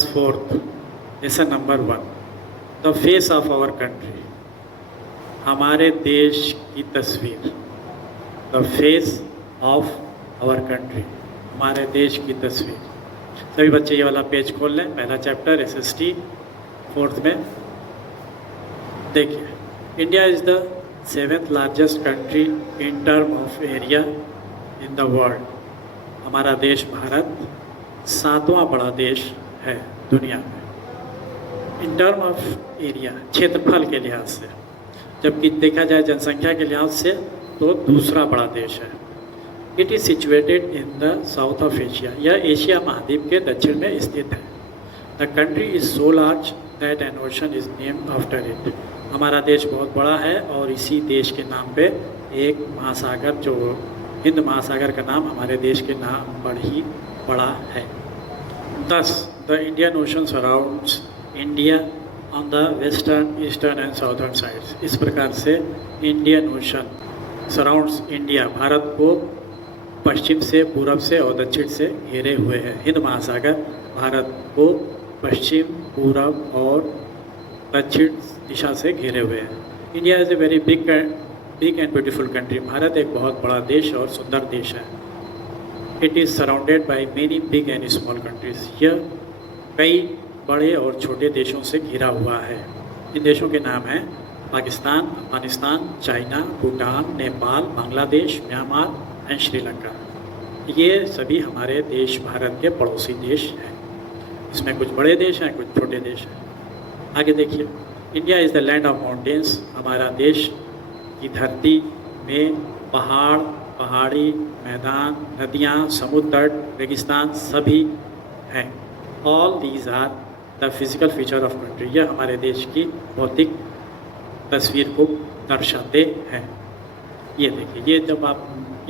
Class fourth, lesson number 1, the face of our country, हमारे देश की तस्वीर। The face of our country, हमारे देश की तस्वीर। सभी बच्चे ये वाला पेज खोल लें, पहला चैप्टर SST फोर्थ में। देखिए, India is the 7th largest country in term of area in the world. हमारा देश भारत 7वां बड़ा देश है दुनिया में इन टर्म ऑफ एरिया, क्षेत्रफल के लिहाज से। जबकि देखा जाए जनसंख्या के लिहाज से तो दूसरा बड़ा देश है। It is situated in the south of Asia, यह एशिया महाद्वीप के दक्षिण में स्थित है। The country is so large that N ocean is named after it. हमारा देश बहुत बड़ा है और इसी देश के नाम पे एक महासागर, जो हिंद महासागर का नाम हमारे देश के नाम पर ही पड़ा है। Thus, the Indian Ocean surrounds India on the western, eastern and southern sides. इस प्रकार से Indian ocean surrounds India, Bharat को पश्चिम से, पूरब से और दक्षिण से घेरे हुए है। हिंद महासागर भारत को पश्चिम, पूरब और दक्षिण दिशा से घेरे हुए हैं। India is a very big and beautiful country. Bharat एक बहुत बड़ा देश और सुंदर देश है। It is surrounded by many big and small countries. यह कई बड़े और छोटे देशों से घिरा हुआ है। इन देशों के नाम हैं Pakistan, Afghanistan, China, Bhutan, Nepal, Bangladesh, Myanmar and Sri Lanka. ये सभी हमारे देश भारत के पड़ोसी देश हैं। इसमें कुछ बड़े देश हैं, कुछ छोटे देश हैं। आगे देखिए, India is the land of mountains. हमारा देश की धरती में पहाड़, पहाड़ी मैदान, नदियाँ, समुद्र तट, रेगिस्तान सभी हैं। All these are the physical feature of country. यह हमारे देश की भौतिक तस्वीर को दर्शाते हैं। ये देखिए, ये जब आप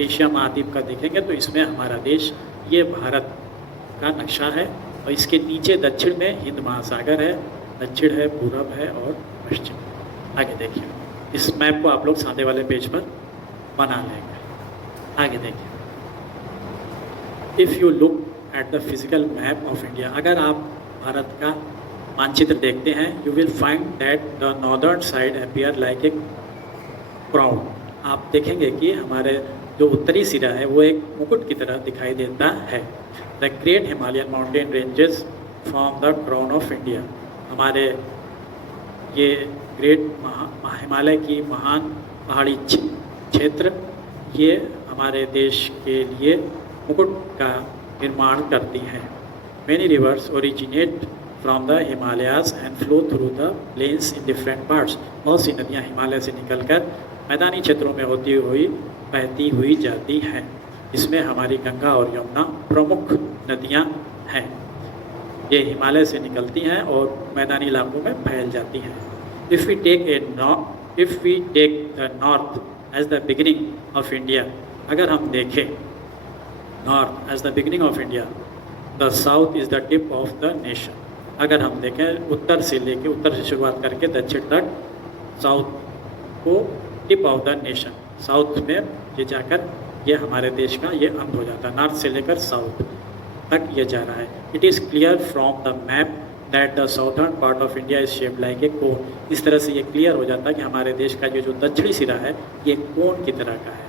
एशिया महाद्वीप का देखेंगे तो इसमें हमारा देश, ये भारत का नक्शा है और इसके नीचे दक्षिण में हिंद महासागर है, दक्षिण है, पूरब है और पश्चिम। आगे देखिए, इस मैप को आप लोग सादे वाले पेज पर बना लेंगे। आगे देखिए, if you look at the physical map of India, अगर आप भारत का मानचित्र देखते हैं, you will find that the northern side appear like a crown. आप देखेंगे कि हमारे जो उत्तरी सिरा है वो एक मुकुट की तरह दिखाई देता है। The great Himalayan mountain ranges from the crown of India. हमारे ये ग्रेट हिमालय की महान पहाड़ी क्षेत्र, ये हमारे देश के लिए मुकुट का निर्माण करती हैं। Many rivers originate from the Himalayas and flow through the plains in different parts. बहुत सी नदियाँ हिमालय से निकलकर मैदानी क्षेत्रों में होती हुई बहती हुई जाती हैं। इसमें हमारी गंगा और यमुना प्रमुख नदियाँ हैं। ये हिमालय से निकलती हैं और मैदानी इलाकों में फैल जाती हैं। If we take the north as the beginning of India, अगर हम देखें north as the beginning of India, the south is the tip of the nation. अगर हम देखें उत्तर से शुरुआत करके दक्षिण तक, साउथ को tip of the nation, south में ये जाकर ये हमारे देश का ये अंत हो जाता है। नॉर्थ से लेकर साउथ तक ये जा रहा है। It is clear from the map that the southern part of India is shaped like a cone. इस तरह से ये क्लियर हो जाता है कि हमारे देश का ये जो दक्षिणी सिरा है ये कोन की तरह का है,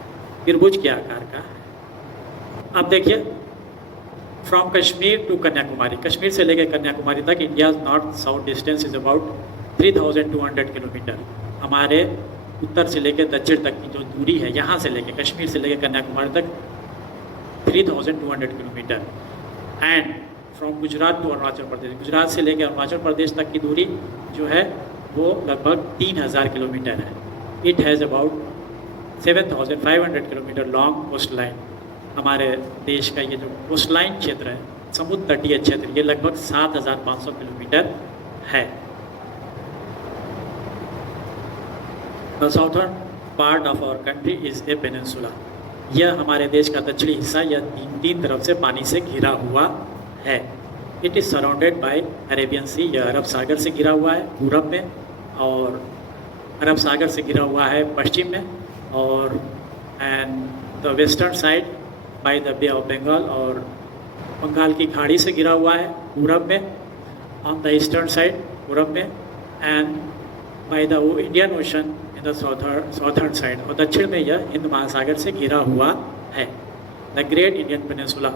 त्रिभुज के आकार का है। अब देखिए, फ्रॉम कश्मीर टू कन्याकुमारी, कश्मीर से लेकर कन्याकुमारी तक India north south distance is about 3200 kilometre. हमारे उत्तर से लेकर दक्षिण तक की जो दूरी है, यहाँ से लेकर कश्मीर से लेकर कन्याकुमारी तक 3200 kilometre. And from Gujarat to Arunachal Pradesh, Gujarat से लेकर अरुणाचल प्रदेश तक की दूरी जो है वो लगभग 3000 किलोमीटर है। It has about 7500 kilometre long coast line. हमारे देश का ये जो कोस्ट लाइन क्षेत्र है, समुद्र तटीय क्षेत्र, ये लगभग 7500 किलोमीटर है। The southern part of our country is a peninsula. यह हमारे देश का दक्षिणी हिस्सा, यह तीन तरफ से पानी से घिरा हुआ है। It is surrounded by Arabian sea. यह अरब सागर से घिरा हुआ है पूरब में, और अरब सागर से घिरा हुआ है पश्चिम में, और and the western side by the bay of Bengal, और बंगाल की खाड़ी से घिरा हुआ है पूरब में, ऑन द ईस्टर्न साइड, पूरब में, and by the Indian ocean in the southern side, और दक्षिण में यह हिंद महासागर से घिरा हुआ है। The great Indian peninsula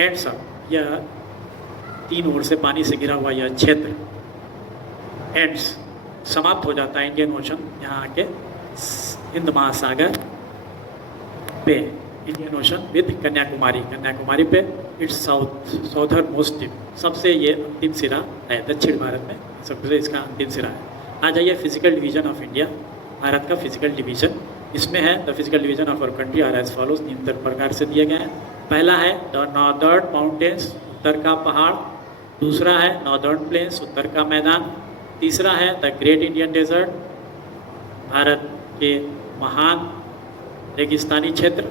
ends up, यह तीन ओर से पानी से घिरा हुआ यह क्षेत्र एंड्स, समाप्त हो जाता है इंडियन ओशन यहाँ आके हिंद महासागर पे, Indian ocean with Kanyakumari, Kanyakumari पे इट्स साउथर्न मोस्ट टिप, सबसे ये अंतिम सिरा है दक्षिण भारत में, सबसे इसका अंतिम सिरा है। आ जाइए physical division of India, Bharat का फिजिकल डिवीजन, इसमें है the physical division of our country are as follows, निम्न प्रकार से दिए गए हैं। पहला है द नॉर्दर्न माउंटेन्स, उत्तर का पहाड़, दूसरा है नॉर्दर्न प्लेन्स, उत्तर का मैदान, तीसरा है the great Indian desert, Bharat के महान रेगिस्तानी क्षेत्र,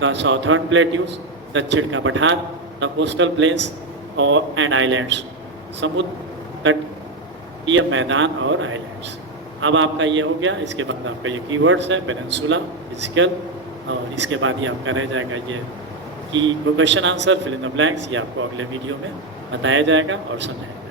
द साउथर्न प्लेट्यूज, दक्षिण का पठार, द कोस्टल प्लेन्स और एंड आइलैंड्स, समुद्र तटीय मैदान और आइलैंड्स। अब आपका ये हो गया, इसके बाद आपका ये कीवर्ड्स है पेनिनसुला, फिजिकल, और इसके बाद ही आपका रह जाएगा ये कि question answer fill in the blanks, ये आपको अगले वीडियो में बताया जाएगा और समझाएगा।